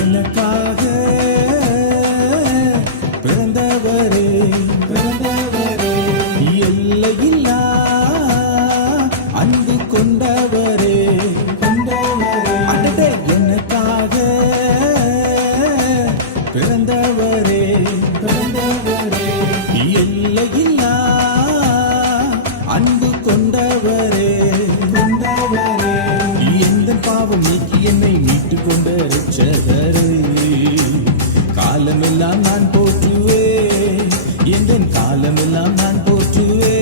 எனக்காக பிறந்தவரே பிறந்தவரே எல்லையில்லா அன்பு கொண்டவரே கொண்டவரே அடடே எனக்காக பிறந்தவரே பிறந்தவரே எல்லையில்லா அன்பு கொண்டவரே கொண்டவரே எந்த பாவம் நீக்கி என்னை மீட்டுக் கொண்ட இரட்சகரே காலமெல்லாம் நான் போற்றுவே எந்த காலமெல்லாம் நான் போற்றுவே